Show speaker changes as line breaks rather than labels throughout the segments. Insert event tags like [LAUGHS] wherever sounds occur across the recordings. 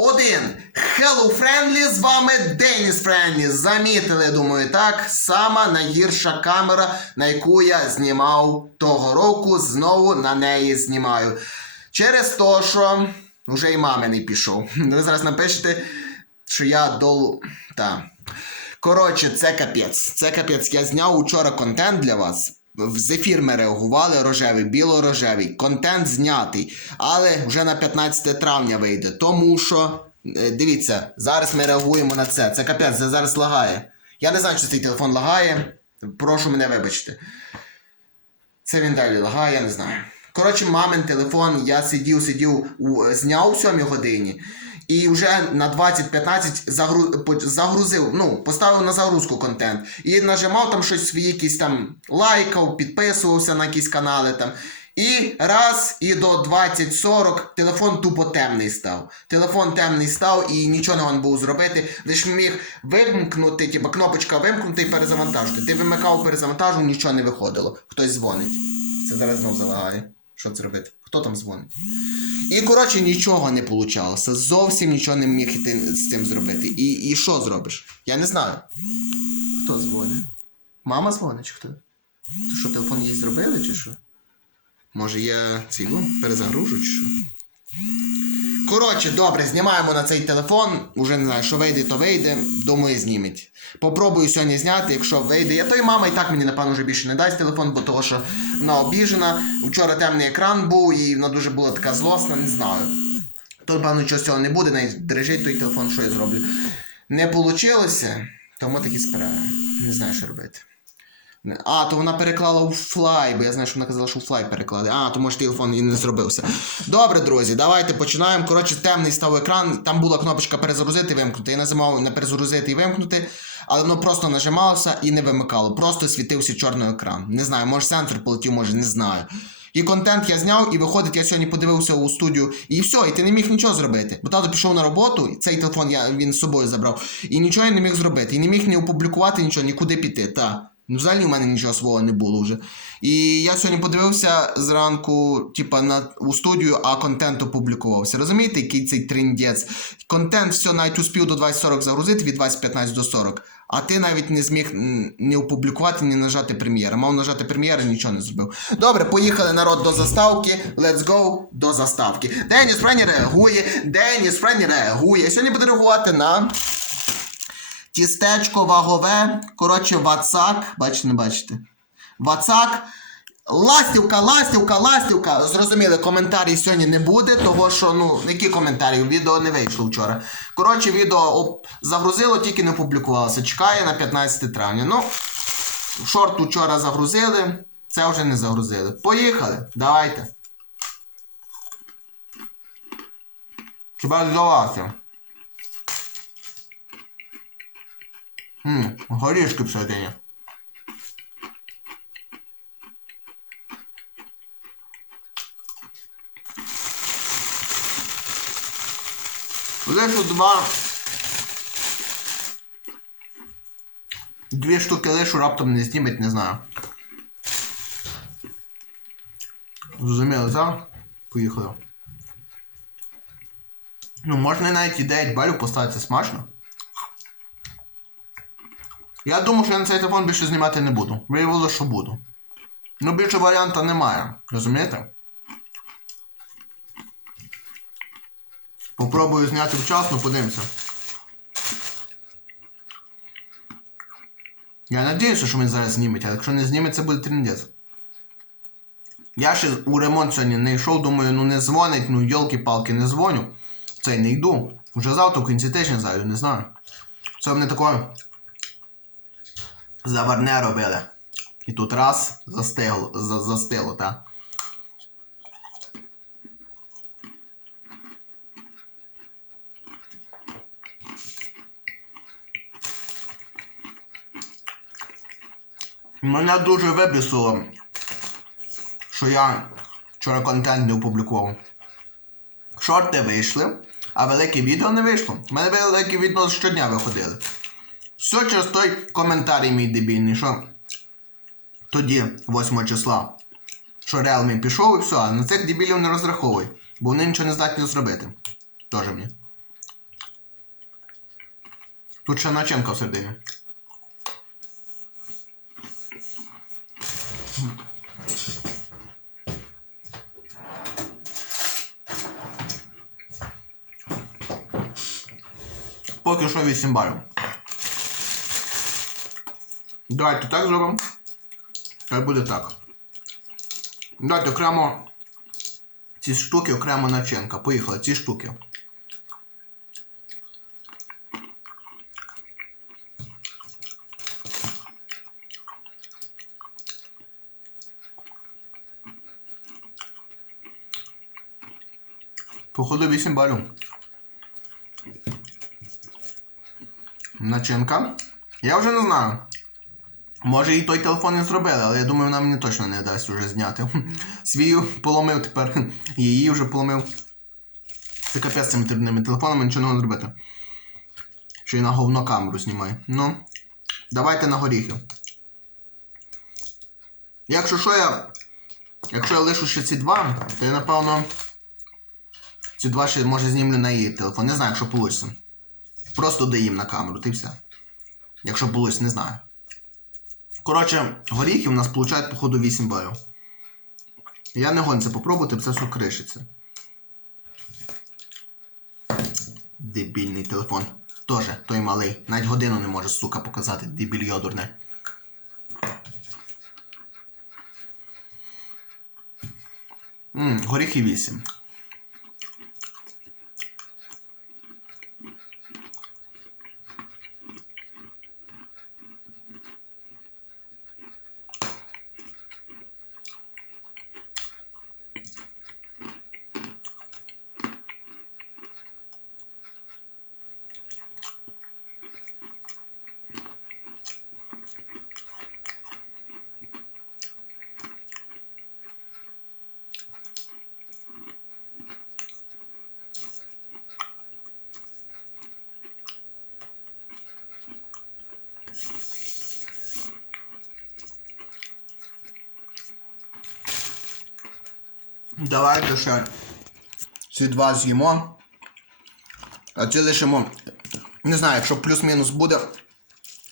Один. Hello Friendly, з вами Деніс Friendly. Замітили, думаю, так. Сама найгірша камера, на яку я знімав того року, знову на неї знімаю. Через то, що вже і мами не пішов. [LAUGHS] Ви зараз напишете, що я дол. Та. Коротше, це капець. Це капець. Я зняв учора контент для вас. В зефір ми реагували рожевий, біло-рожевий. Контент знятий. Але вже на 15 травня вийде. Тому що, е, дивіться, зараз ми реагуємо на це. Це капець, це зараз лагає. Я не знаю, чи цей телефон лагає. Прошу мене вибачити. Це він далі лагає, я не знаю. Коротше, мамин телефон, я сидів, сидів, у, зняв у 7 годині. І вже на 20-15 загру, по- загрузив, ну, поставив на загрузку контент. І нажимав там щось свої якісь там лайкав, підписувався на якісь канали там. І раз, і до 20-40 телефон тупо темний став. Телефон темний став і нічого не можна було зробити. Лише міг вимкнути, типу кнопочка вимкнути і перезавантажити. Ти вимикав, перезавантажив, нічого не виходило. Хтось дзвонить. Це зараз знов залагає. Що це робити? Хто там дзвонить? І коротше нічого не вийшло. Зовсім нічого не міг іти з цим зробити. І, і що зробиш? Я не знаю. Хто дзвонить? Мама дзвонить чи хто? То що, телефон їй зробили чи що? Може я ну, перезагружу чи що? Коротше, добре, знімаємо на цей телефон. Уже не знаю, що вийде, то вийде. Думаю, зніметь. Попробую сьогодні зняти, якщо вийде. Я то і мама і так мені, напевно, вже більше не дасть телефон, бо того, що вона обіжена. Вчора темний екран був, і вона дуже була така злосна, не знаю. То, напевно, нічого з цього не буде, навіть дрижить той телефон, що я зроблю. Не вийшло, тому такі справи. Не знаю, що робити. А, то вона переклала у флай, бо я знаю, що вона казала, що у флай перекладе. А, то може телефон і не зробився. Добре, друзі, давайте починаємо. Коротше, темний став екран, там була кнопочка перезагрузити і вимкнути. Я нажимав на перезагрузити і вимкнути, але воно просто нажималося і не вимикало. Просто світився чорний екран. Не знаю, може сенсор полетів, може, не знаю. І контент я зняв, і виходить, я сьогодні подивився у студію, і все, і ти не міг нічого зробити. Бо тато пішов на роботу, і цей телефон я, він з собою забрав, і нічого я не міг зробити. І не міг не опублікувати нічого, нікуди піти. Та. Ну, взагалі в мене нічого свого не було вже. І я сьогодні подивився зранку, типа, на, у студію, а контент опублікувався. Розумієте, який цей триндець? Контент все навіть успів до 20.40 загрузити, від 20.15 до 40. А ти навіть не зміг не опублікувати, ні нажати прем'єра. Мав нажати прем'єра, нічого не зробив. Добре, поїхали народ до заставки. Let's go до заставки. Деніс Френі реагує, Деніс Френі реагує. Сьогодні буде реагувати на тістечко вагове. Коротше, вацак. Бачите, не бачите? Вацак. Ластівка, ластівка, ластівка. Зрозуміли, коментарі сьогодні не буде, того що, ну, які коментарі? Відео не вийшло вчора. Коротше, відео загрузило, тільки не публікувалося. Чекає на 15 травня. Ну, шорт вчора загрузили, це вже не загрузили. Поїхали, давайте. Хіба здавався? Ммм, горішки всередині. Лишу два. Дві штуки лишу раптом не знімуть, не знаю. Зрозуміли, так? Поїхали. Ну, можна навіть і 9 балів поставити смачно. Я думав, що я на цей телефон більше знімати не буду. Виявилося, що буду. Ну, більше варіанта немає. Розумієте? Попробую зняти вчасно, подивимося. Я надіюся, що він зараз зніметь, а якщо не зніме, це буде трендець. Я ще у ремонт сьогодні не йшов, думаю, ну не дзвонить, ну йолки-палки, не дзвоню. Це не йду. Вже завтра в кінці тижня зайду, не знаю. Це мене такое заварне робили. І тут раз застигло, за, застило, так? Мене дуже вибісило, що я вчора контент не опублікував. Шорти вийшли, а велике відео не вийшло. У мене велике відео щодня виходили. Все через той коментарій мій дебільний, що тоді, 8 числа, що Realme пішов і все, а на цих дебілів не розраховуй, бо вони нічого не здатні зробити. Тоже мені. Тут ще начинка всередині. Поки що 8 балів. Давайте так зробимо. Хай буде так. Давайте окремо ці штуки, окремо начинка. Поїхали, ці штуки. Походу 8 балів. Начинка. Я вже не знаю. Може і той телефон не зробили, але я думаю, вона мені точно не дасть вже зняти. [LAUGHS] Свій поломив тепер. Її вже поломив. Це капець цими дрібними телефонами, нічого не зробити. Що і на говно камеру знімає. Ну, давайте на горіхи. Якщо що я. Якщо я лишу ще ці два, то я напевно. Ці два ще може знімлю на її телефон. Не знаю, якщо вийде. Просто доїм на камеру, ти все. Якщо вийде, не знаю. Коротше, горіхи у нас получають, походу, 8 балів. Я не гоню це попробувати, це все кришиться. Дебільний телефон. Тоже той малий. Навіть годину не може, сука, показати. Дебіль йодурне. Горіхи 8. Давайте ще ці два з'їмо. А ці лишимо. Не знаю, якщо плюс-мінус буде.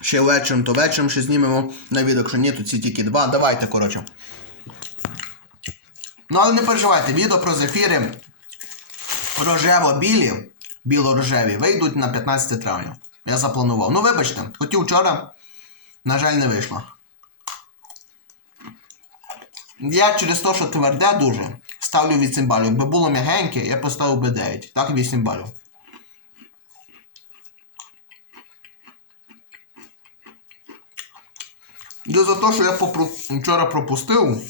Ще вечором, то вечором ще знімемо на відео, якщо ні, то ці тільки два. Давайте, коротше. Ну, але не переживайте, відео про зефіри рожево-білі, біло-рожеві, вийдуть на 15 травня. Я запланував. Ну, вибачте, хотів вчора, на жаль, не вийшло. Я через те, що тверде дуже, ставлю 8 балів. Якби було м'ягеньке, я поставив би 9. Так, 8 балів. І за те, що я попро- вчора пропустив.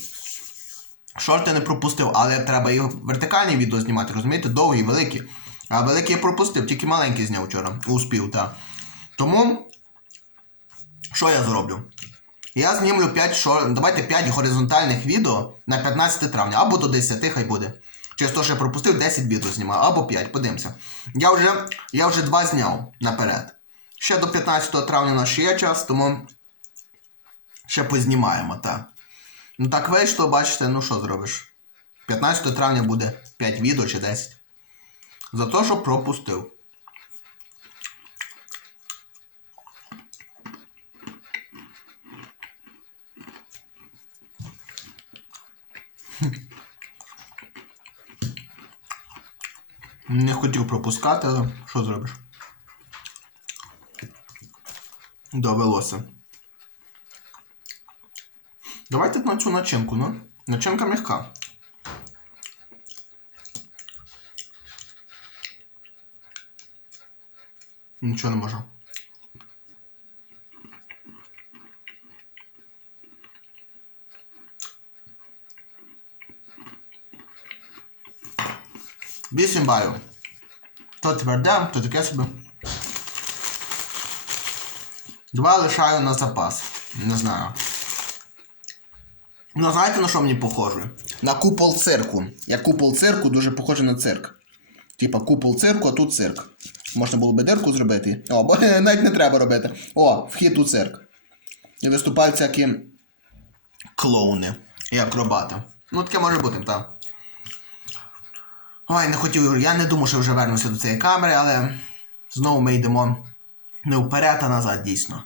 Шорти не пропустив, але треба і вертикальні відео знімати, розумієте? Довгі, великі. А великі я пропустив, тільки маленькі зняв вчора. Успів, так. Тому, що я зроблю? Я знімлю 5 шор... Давайте 5 горизонтальних відео на 15 травня, або до 10, хай буде. Через те, що я пропустив 10 відео знімаю, або 5, подивимося. Я вже, я вже 2 зняв наперед. Ще до 15 травня у ще є час, тому ще познімаємо, так. Ну так вийшло, бачите, ну що зробиш? 15 травня буде 5 відео чи 10. За те, що пропустив. Не хотів пропускати, але що зробиш? Довелося. Давайте на цю начинку, ну. Начинка м'яка. Нічого не можу. Вісім балів. То тверде, то таке собі. Два лишаю на запас. Не знаю. Ну, знаєте, на що мені похоже? На купол цирку. Як купол цирку дуже похоже на цирк. Типа купол цирку, а тут цирк. Можна було би дирку зробити. О, бо [LAUGHS] навіть не треба робити. О, вхід у цирк. І виступають всякі клоуни і акробати. Ну, таке може бути, так. Ой, не хотів. Я не думав, що вже вернуся до цієї камери, але знову ми йдемо Не вперед, а назад, дійсно.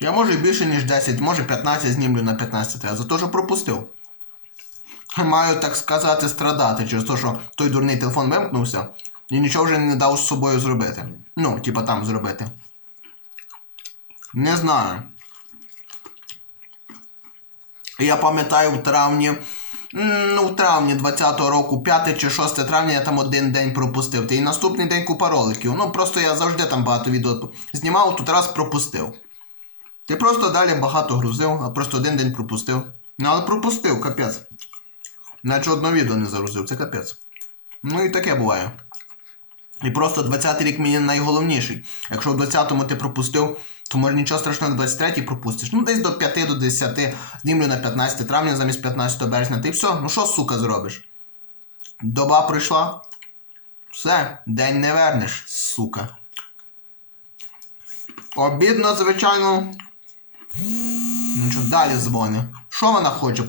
Я можу більше, ніж 10, може 15 знімлю на 15, а за те, що пропустив. Маю, так сказати, страдати через те, що той дурний телефон вимкнувся і нічого вже не дав з собою зробити. Ну, типа там зробити. Не знаю. Я пам'ятаю в травні. Ну, в травні 20-го року, 5 чи 6 травня, я там один день пропустив. І наступний день купа роликів. Ну, просто я завжди там багато відео знімав, тут раз пропустив. Ти просто далі багато грузив, а просто один день пропустив. Ну, але пропустив, капець. Наче одно відео не загрузив, це капець. Ну і таке буває. І просто 20-й рік мені найголовніший. Якщо в 20-му ти пропустив, то може нічого страшного, 23-й пропустиш. Ну, десь до 5 до 10 знімлю на 15 травня замість 15 березня. Ти все, ну що, сука, зробиш? Доба пройшла. Все, день не вернеш, сука. Обідно, звичайно. Ну що, далі дзвони. Що вона хоче?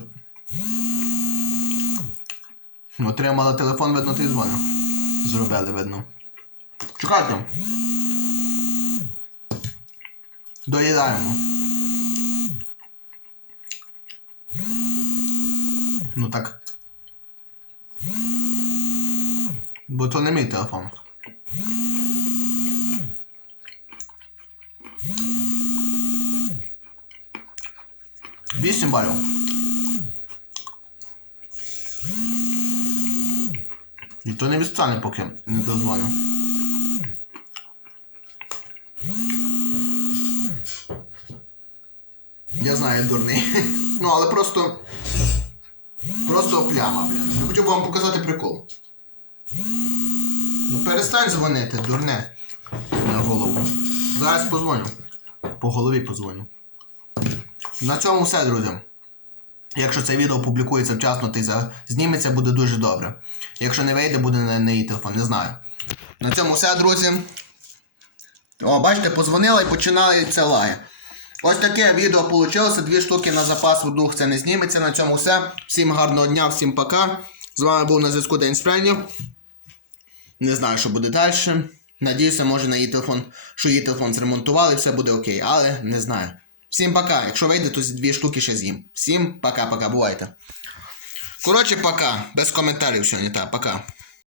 Отримала телефон, видно, ти дзвонив. Зробили, видно. Чекайте. Доїдаємо. Ну так. Бо то не мій телефон. Вісім балів. І то не відстане, поки не дозвоню. Я дурний. [LAUGHS] Ну, але просто. Просто пляма, блін. Я хотів вам показати прикол. Ну перестань дзвонити, дурне. На голову. Зараз позвоню. По голові позвоню. На цьому все, друзі. Якщо це відео публікується вчасно, за- зніметься, буде дуже добре. Якщо не вийде, буде на, її телефон, не знаю. На цьому все, друзі. О, бачите, позвонила і починається лає. Ось таке відео вийшло. Дві штуки на запас вдруг це не зніметься. На цьому все. Всім гарного дня, всім пока. З вами був на зв'язку День Спренів. Не знаю, що буде далі. Надіюся, може на її телефон, що її телефон зремонтували, все буде окей, але не знаю. Всім пока. Якщо вийде, то дві штуки ще з'їм. Всім пока-пока, бувайте. Коротше, пока. Без коментарів сьогодні, так, пока.